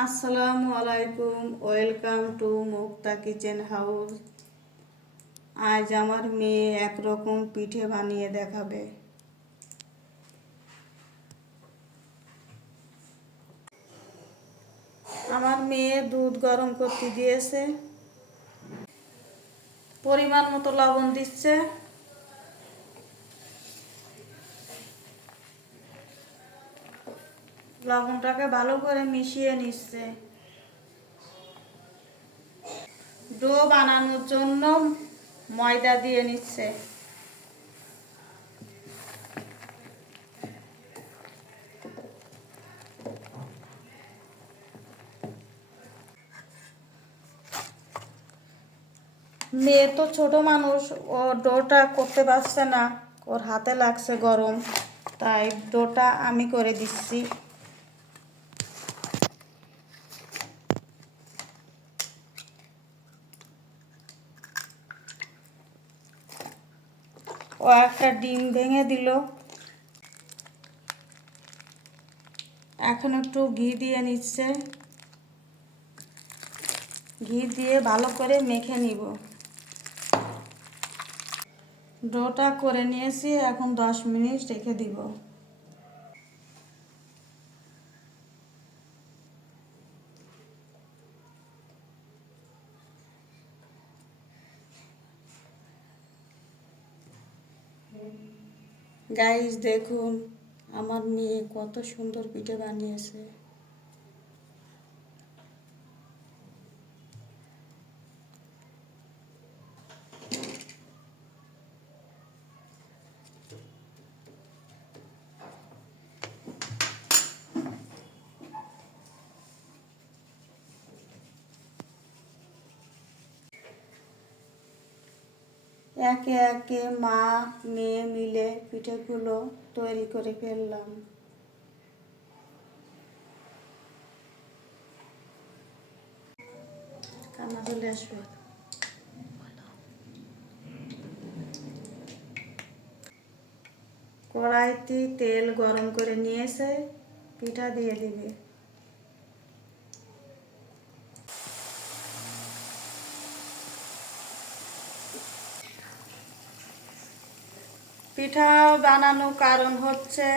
আসসালামু আলাইকুম, welcome to Mukta kitchen house. আজ আমার মেয়ে একরকম পিঠে বানিয়ে দেখাবে। আমার মেয়ে দুধ গরম করতে দিয়েছে। পরিমাণ মতো লবণ দিচ্ছে। লবণটাকে ভালো করে মিশিয়ে নিচ্ছে। ডো বানানোর জন্য ময়দা দিয়ে নিচ্ছে। মেয়ে তো ছোট মানুষ, ও ডোটা করতে পারছে না। ওর হাতে লাগছে গরম, তাই ডোটা আমি করে দিচ্ছি। ও একটা ডিম ভেঙে দিল। এখন একটু ঘি দিয়ে নিচ্ছে। ঘি দিয়ে ভালো করে মেখে নিব। ডোটা করে নিয়েছি, এখন দশ মিনিট রেখে দিব। গাইস দেখুন আমার মেয়ে কত সুন্দর পিঠে বানিয়েছে। একে একে মা, মেয়ে মিলে পিঠেগুলো তৈরি করে ফেললাম। কড়াইতে তেল গরম করে নিয়েছে পিঠা দিয়ে দিবে। পিঠা বানানো কারণ হচ্ছে,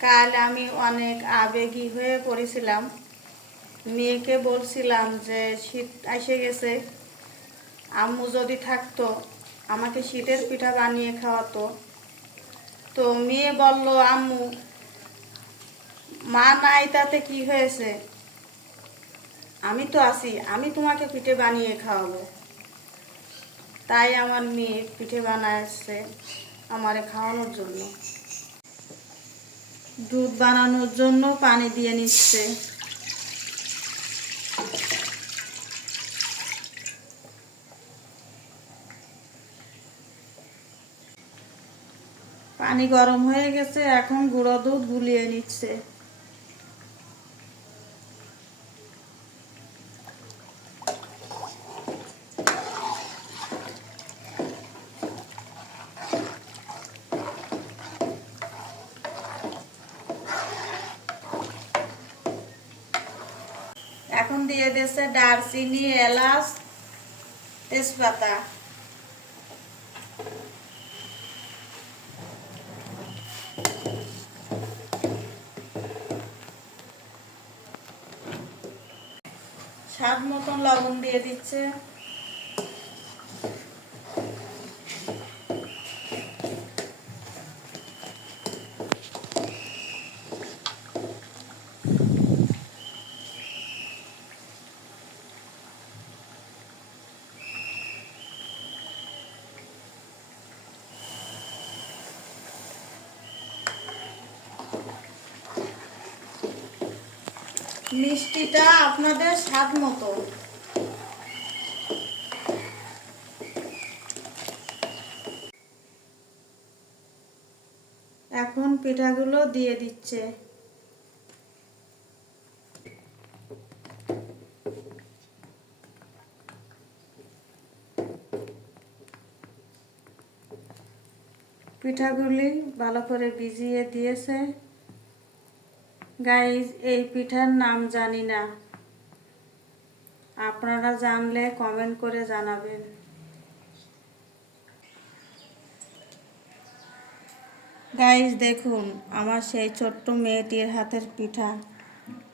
কাল আমি অনেক আবেগী হয়ে পড়েছিলাম। মেয়েকে বলছিলাম যে, শীত এসে গেছে। আম্মু যদি থাকতো, আমাকে শীতের পিঠা বানিয়ে খাওয়াতো। তো মেয়ে বলল, আম্মু, মা নাই, তাতে কি হয়েছে? আমি তো আছি, আমি তোমাকে পিঠে বানিয়ে খাওয়াবো। তাই আমার মেয়ে পিঠে বানাচ্ছে আমারে খাওয়ানোর জন্য। দুধ বানানোর জন্য পানি দিয়ে নিচ্ছে। পানি গরম হয়ে গেছে, এখন গুঁড়ো দুধ গুলিয়ে নিচ্ছে। এখন দিয়ে দিয়েছে দারচিনি এলাচ তেজপাতা। স্বাদ মতন লবণ দিয়ে দিচ্ছে। মিষ্টিটা আপনাদের স্বাদ মতো। এখন পিঠাগুলো দিয়ে দিচ্ছে। পিঠাগুলি ভালো করে ভিজিয়ে দিয়েছে। গাইজ, এই পিঠার নাম জানি না। আপনারা জানলে কমেন্ট করে জানাবেন। গাইজ, দেখুন, আমার সেই ছোট্ট মেয়েটির হাতের পিঠা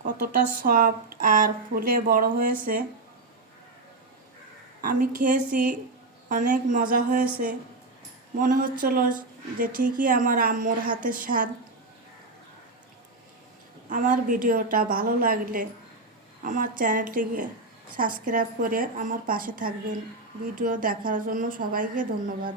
কতটা সফট আর ফুলে বড় হয়েছে। আমি খেয়েছি, অনেক মজা হয়েছে। মনে হচ্ছিল যে ঠিকই আমার আম্মুর হাতের স্বাদ। আমার ভিডিওটা ভালো লাগলে আমার চ্যানেলটিকে সাবস্ক্রাইব করে আমার পাশে থাকবেন। ভিডিও দেখার জন্য সবাইকে ধন্যবাদ।